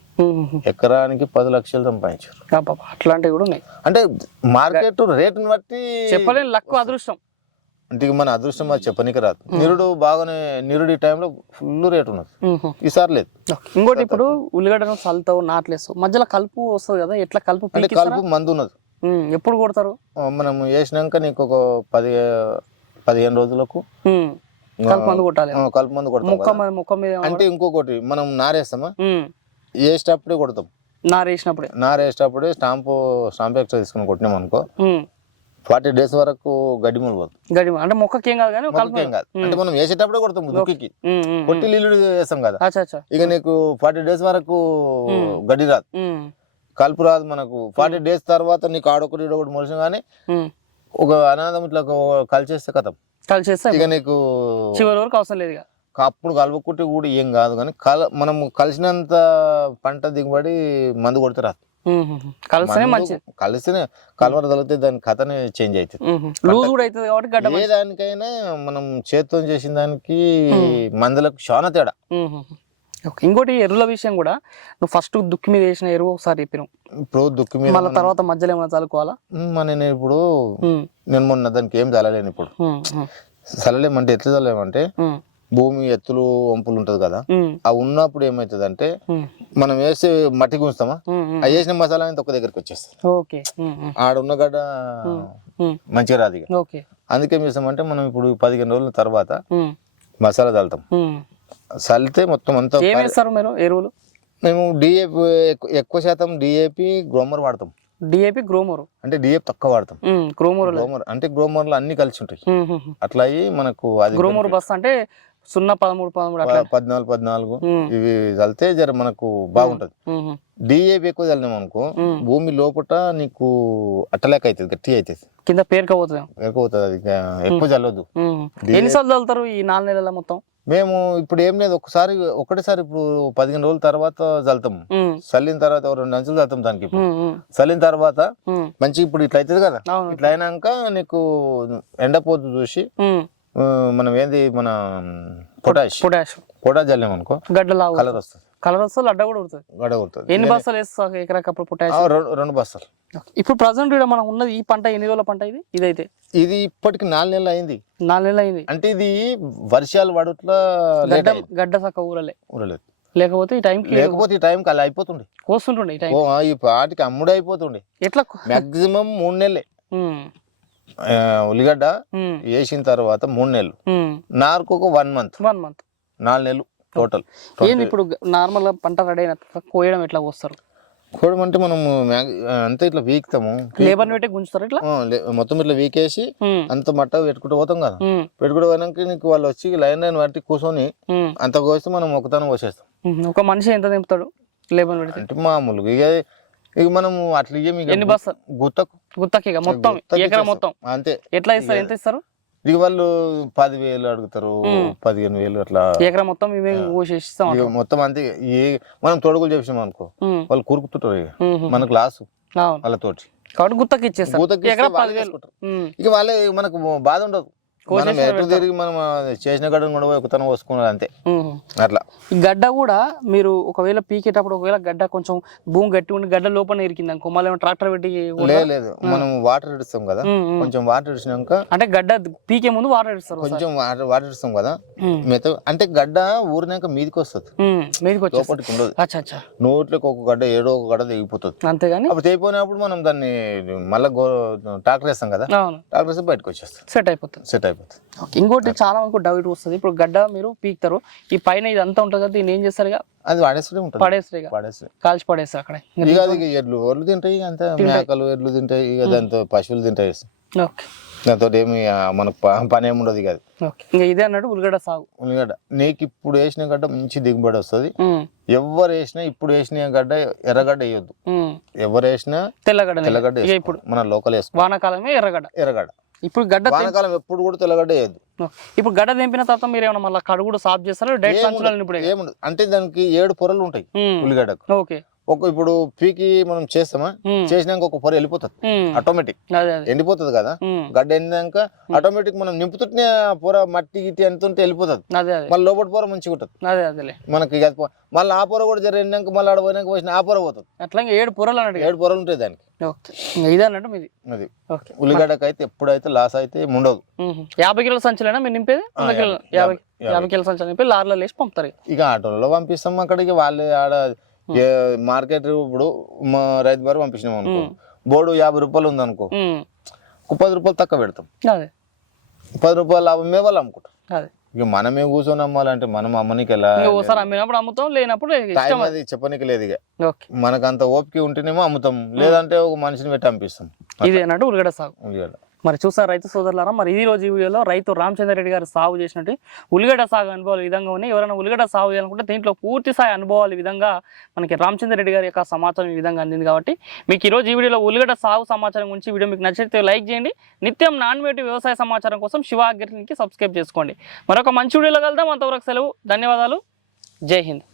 S1: ఎకరానికి పది లక్షలు సంపాదించారు.
S2: అట్లాంటివి కూడా ఉన్నాయి.
S1: అంటే మార్కెట్ రేటుని బట్టి
S2: చెప్పలేని లక్కు అదృష్టం.
S1: అంటే మన అదృష్టం అది చెప్పనీకి రాదు. నిరుడు బాగానే నిరుడు ఈ టైంలో ఫుల్ రేట్ ఉన్నది. ఈసారి లేదు.
S2: ఇంకోటి ఇప్పుడు ఉల్లిగడ్డను చల్లుతావు నాట్లేస్తావు. మధ్యలో కలుపు వస్తుంది కదా ఎట్లా కలుపు
S1: అంటే? కలుపు మందు ఉన్నది.
S2: ఎప్పుడు కొడతారు?
S1: మనం వేసినాక నీకు ఒక పది పదిహేను రోజులకు
S2: కలుపు మందు కొట్టాలి.
S1: కలుపు మందు కొడతాం కదా.
S2: మీద
S1: అంటే ఇంకొకటి మనం నారేస్తామా? వేసేటప్పుడే కొడతాం.
S2: నారేసినప్పుడే.
S1: నారేసేటప్పుడే స్టాంపు స్టాంప్ ఎక్స్ట్రా తీసుకుని కొట్టినాం అనుకో. ఫార్టీ డేస్ వరకు గడ్డి మూలు పోతుంది
S2: గడి అంటే మొక్కకి ఏం కాదు కానీ
S1: మొక్కకి ఏం కాదు అంటే మనం వేసేటప్పుడే కొడతాం దుక్కికి కొట్టి నీళ్ళు వేస్తాం కదా. ఇక నీకు ఫార్టీ డేస్ వరకు గడ్డి రాదు. కలుపు రాదు మనకు. ఫార్టీ డేస్ తర్వాత నీకు ఆడొకటి ఈడొకటి మొలిసిన కానీ. ఒక అనాథం ఇట్లా కలిసేస్తే కథం.
S2: కలిసేస్తే
S1: ఇక నీకు
S2: చివరి వరకు అవసరం లేదు
S1: అప్పుడు కలుపుకుంటే కూడా ఏం కాదు కానీ కల మనం కలిసినంత పంట దిగుబడి మందు కొడితే రాదు. మందు
S2: మంచిది.
S1: కలిసినే కలవర తగిలితే దాని కథనే చేంజ్ అవుతుంది.
S2: లూజ్ కూడా అవుతుంది కాబట్టి గడ్డ
S1: ఏ దానికైనా మనం చేత్తో చేసిన దానికి మందులకు చాలా తేడా.
S2: ఇంకోటి ఎరువుల విషయం కూడా. నువ్వు ఫస్ట్ దుక్కి మీద వేసిన ఎరువు ఒకసారి చెప్పినావు.
S1: ఇప్పుడు దుక్కు మీద
S2: మళ్ళీ తర్వాత మధ్యలో ఏమైనా చల్లుకోవాలా?
S1: నేను ఇప్పుడు నేను మొన్న దానికి ఏం చల్లలేను ఇప్పుడు. చల్లలేమంటే ఎట్లా చల్లలేమంటే భూమి ఎత్తులు వంపులు ఉంటది కదా ఆ ఉన్నప్పుడు ఏమవుతుంది అంటే మనం వేసి మట్టి
S2: ఉమ్.
S1: ఆ వేసిన మసాలా అంతా ఒక దగ్గరికి వచ్చేస్తుంది. ఆడ ఉన్న గడ్డ మంచిగా రాదు ఇక. అందుకే ఏం చేస్తామంటే మనం ఇప్పుడు పదిహేను రోజుల తర్వాత మసాలా చల్లుతాం. చల్లితే మొత్తం అంతా
S2: మీరు ఎరువులు?
S1: మేము డిఏపి ఎక్కువ శాతం డిఏపి గ్రోమర్ వాడతాం.
S2: DAP Gromor?
S1: అంటే డిఏపి తక్కువ వాడతాం.
S2: గ్రోమోర్
S1: గ్రోమర్ అంటే గ్రోమర్లో అన్ని కలిసి ఉంటాయి. అట్లా అయ్యి మనకు అది
S2: గ్రోమోర్ బస్ అంటే సున్నా పదమూడు పదమూడు అట్లా
S1: పద్నాలుగు పద్నాలుగు. ఇవి చల్లితే జర మనకు బాగుంటది. డిఏపి ఎక్కువ చల్లినాం అనుకో. భూమి లోపట నీకు అట్టలేక అవుతుంది గట్టి అవుతుంది
S2: కింద పేరుకపోతుంది
S1: అవుతుంది అది ఎక్కువ చల్లొద్దు DAP
S2: ఎన్నిసార్లు చల్లుతారు ఈ నాలుగు నెలల మొత్తం?
S1: మేము ఇప్పుడు ఏం లేదు ఒకసారి ఒకటేసారి ఇప్పుడు పదిహేను రోజుల తర్వాత చల్లుతాం
S2: ఉమ్,
S1: చల్లిన తర్వాత రెండు అంచులు చల్లుతాం దానికి ఇప్పుడు. చల్లిన తర్వాత మంచిగా ఇప్పుడు ఇట్లా అవుతుంది కదా. ఇట్లా అయినాక నీకు ఎండపోతు చూసి మనం ఏంది మన పొటాష్.
S2: పొటాష్.
S1: పొటాష్ చల్లాం అనుకో.
S2: గడ్డ లావు
S1: కలర్ వస్తుంది.
S2: కలర్ వస్తే లడ్డ కూడా ఉడుతుంది
S1: గడ కొడుతుంది
S2: ఎన్ని బస్తాలు వేస్తారు ఎకరాకి అప్పుడు పొటాష్
S1: రెండు రెండు బస్తాలు.
S2: ఇప్పుడు ప్రజెంట్ ఇక్కడ మనం ఉన్నది ఈ పంట ఎన్ని రోజుల పంట ఇది? ఇదైతే.
S1: ఇది ఇప్పటికి నాలుగు నెలలు అయింది.
S2: నాలుగు నెలలు అయింది.
S1: అంటే ఇది వర్షాలు పడుట్లా
S2: గడ్డ గడ్డ సక్క ఊరలే.
S1: ఊరలేదు.
S2: లేకపోతే ఈ టైంకి
S1: లేకపోతే ఈ టైంకి అలా అయిపోతుండే.
S2: కోస్తుంటుండే ఈ టైం
S1: ఈ పాటికి అమ్ముడు అయిపోతుండే.
S2: ఎట్లా?
S1: మాక్సిమం మూడు నెలలే. ఉల్లిగడ్డ వేసిన తర్వాత మూడు నెలలు. నారుకు ఒక వన్ మంత్
S2: వన్ మంత్
S1: నాలుగు నెలలు టోటల్
S2: ఏంది ఇప్పుడు నార్మల్గా పంట రెడీ అయిన కోయడం ఎట్లా కోస్తారు
S1: కోయడం అంటే మ్యాగ్- అంతా ఇట్లా వీక్తాము.
S2: లేబర్ పెట్టి గుంజుతారు ఇట్లా?
S1: మొత్తం ఇట్లా వీకేసి అంత మట్ట పెట్టుకుంటూ పోతాం కదా. పెట్టుకుంటూ పోయినాక నీకు వాళ్ళు వచ్చి లైన్ లైన్ పట్టి కూర్చొని అంత కోస్తే మనం ఒకతనం కోసేస్తాం.
S2: ఒక మనిషి ఎంత దింపుతాడు లేబర్ పెడితే
S1: అంటే మామూలుగా ఇక మనము అట్లా
S2: ఎన్ని బస్తాలు
S1: గుత్తకు.
S2: గుత్తకి ఇక మొత్తం ఎకరా. మొత్తం.
S1: అంతే.
S2: ఎట్లా ఇస్తారు? ఎంత ఇస్తారు?
S1: ఇక వాళ్ళు పదివేలు అడుగుతారు. పదిహేను వేలు అట్లా.
S2: ఎకరా మొత్తం మేము కోసేసి ఇస్తాం
S1: ఇక మొత్తం అంతే. ఏ మనం తొడుగులు చేసినాం అనుకో. వాళ్ళు కూరుకుతుంటారు ఇక. మనకు లాసు వాళ్ళతోటి.
S2: కాబట్టి గుత్తకి ఇచ్చేస్తారు.
S1: గుత్తకి ఇక వాళ్ళే మనకు బాధ ఉండదు. మనం ఎటు తిరిగి మనం చేసిన గడ్డను కూడా పోయి ఒకతనం పోసుకున్నది అంతే. అట్లా.
S2: గడ్డ కూడా మీరు ఒకవేళ పీకేటప్పుడు ఒకవేళ గడ్డ కొంచెం భూమి గట్టి ఉండి గడ్డ లోపల ఇరికింది అనుకో మళ్ళీ ట్రాక్టర్ పెట్టి?
S1: లేదు మనం వాటర్ ఇడుస్తాం కదా. కొంచెం వాటర్ ఇడిచినాక
S2: అంటే గడ్డ పీకే ముందు వాటర్ ఇస్తారు.
S1: కొంచెం వాటర్ వాటర్ ఇస్తాం కదా. మెత్త అంటే గడ్డ ఊరినాక మీదకి వస్తుంది.
S2: మీదకి
S1: లోపలికి ఉండదు.
S2: అచ్చా అచ్చా.
S1: నోట్లోకి ఒక గడ్డ ఏడో ఒక గడ్డ తెగిపోతుంది.
S2: అంతేగాని?
S1: అప్పుడు తెగిపోయినప్పుడు మనం దాన్ని మళ్ళీ ట్రాక్టర్ వేస్తాం కదా. ట్రాక్టర్ వేస్తే బయటకు వచ్చేస్తుంది.
S2: సెట్ అయిపోతుంది.
S1: సెట్ అయిపోతుంది.
S2: ఇంకోటి చాలా మందికి డౌట్ వస్తుంది. ఇప్పుడు గడ్డ మీరు పీకుతారు. ఈ పైన ఇది అంతా ఉంటుంది కదా దీన్ని ఏం చేస్తారు ఇక?
S1: అది వాడేస్తూనే ఉంటుంది.
S2: పడేస్తారు ఇక. కాల్చి పడేస్తారు అక్కడే.
S1: ఇక అది ఇక ఎడ్లు తింటాయి ఇక అంతే. మేకలు ఎడ్లు తింటాయి. ఇక దాంతో పశువులు తింటాయి.
S2: ఓకే
S1: దాంతో ఏమి మనకు పని ఏమి ఉండదు
S2: ఓకే ఇంకా ఇదే అన్నట్టు ఉల్లిగడ్డ సాగు.
S1: ఉల్లిగడ్డ. నీకు ఇప్పుడు వేసిన గడ్డ మంచి దిగుబడి వస్తుంది.
S2: ఉమ్,
S1: ఎవరు వేసినా ఇప్పుడు వేసిన గడ్డ ఎర్రగడ్డ వేయొద్దు.
S2: ఉమ్.
S1: ఎవరు వేసినా
S2: తెల్లగడ్డ
S1: తెల్లగడ్డ.
S2: ఇప్పుడు
S1: మన లోకల్ వేసుకో
S2: వానాకాలమే ఎర్రగడ్డ.
S1: ఎర్రగడ్డ.
S2: ఇప్పుడు గడ్డ
S1: వానకాలం ఎప్పుడు కూడా తెల్లగడ్డ వేయద్దు.
S2: ఇప్పుడు గడ్డ తెంపిన తర్వాత మీరు ఏమైనా మళ్ళీ కడుగుడు సాఫ్ చేస్తారా? డైరెక్ట్ సంచులను ఇప్పుడు
S1: ఏముండదు. అంటే దానికి ఏడు పొరలు ఉంటాయి ఉల్లిగడ్డకు.
S2: ఓకే.
S1: ఒక ఇప్పుడు పీకి మనం చేస్తామా? చేసినాక ఒక పొర వెళ్ళిపోతుంది. ఆటోమేటిక్ ఎండిపోతుంది కదా? గడ్డ ఎండినాక ఆటోమేటిక్ మనం నింపుతుంటే ఆ పొర మట్టి గిట్టి ఎంతుంటే వెళ్ళిపోతుంది. మళ్ళీ లోపల పొర మంచిగా ఉంటుంది. మనకి మళ్ళీ ఆ పొర కూడా జర ఎండినాక మళ్ళీ ఆడ పోయినాక పోసిన ఆ పొర పోతుంది.
S2: అట్లా ఏడు పొరలు అన్నట్టు
S1: ఏడు పొరలు ఉంటాయి దానికి.
S2: ఓకే. ఇంకా ఇదే అన్నట్టు మీది.
S1: అది.
S2: ఓకే.
S1: ఉల్లిగడ్డకి అయితే ఎప్పుడైతే లాస్ అయితే ఉండదు.
S2: యాభై కిలోల సంచులైనా మీరు నింపేది?
S1: యాభై,
S2: యాభై కిలోల సంచులు నింపి లారీలో వేసి పంపుతారు ఇక.
S1: ఆటోలలో పంపిస్తాం అక్కడికి వాళ్ళే ఆడ మార్కెట్ ఇప్పుడు మా రైతు బారు పంపించినాం అనుకో. బోర్డు యాభై రూపాయలు ఉంది అనుకో
S2: ఉమ్,
S1: ఒక పది రూపాయలు తక్కువ పెడతాం. పది రూపాయలు లాభమే వాళ్ళు అమ్ముకుంటాం. ఇక మనమే కూర్చొని అమ్మాలంటే మనం అమ్మనికి
S2: అమ్మినప్పుడు అమ్ముతాం లేనప్పుడు
S1: అది చెప్పనికి లేదు ఇక.
S2: ఓకే.
S1: మనకు అంత ఓపిక ఉంటేనేమో అమ్ముతాం. లేదంటే ఒక మనిషిని పెట్టి అమ్పిస్తాం
S2: అన్నట్టు ఉల్లిగడ్డ సాగు.
S1: ఉల్లిగడ్డ.
S2: మరి చూసారు రైతు సోదరులారా మరి ఈ రోజు ఈ వీడియోలో రైతు రామచంద్ర రెడ్డి గారు సాగు చేసినట్టు ఉల్లిగడ్డ సాగు అనుభవాలు విధంగా ఉన్నాయి. ఎవరైనా ఉల్లిగడ్డ సాగు చేయాలనుకుంటే దీంట్లో పూర్తి స్థాయి అనుభవాలు విధంగా మనకి రామచంద్ర రెడ్డి గారి యొక్క సమాచారం ఈ విధంగా అందింది కాబట్టి మీకు ఈ రోజు ఈ వీడియోలో ఉల్లిగడ్డ సాగు సమాచారం గురించి వీడియో మీకు నచ్చితే లైక్ చేయండి. నిత్యం నాన్ వేటి వ్యవసాయ సమాచారం కోసం శివ అగ్రికి సబ్స్క్రైబ్ చేసుకోండి. మరొక మంచి వీడియోలో కలుద్దాం. అంతవరకు సెలవు. ధన్యవాదాలు. జై హింద్.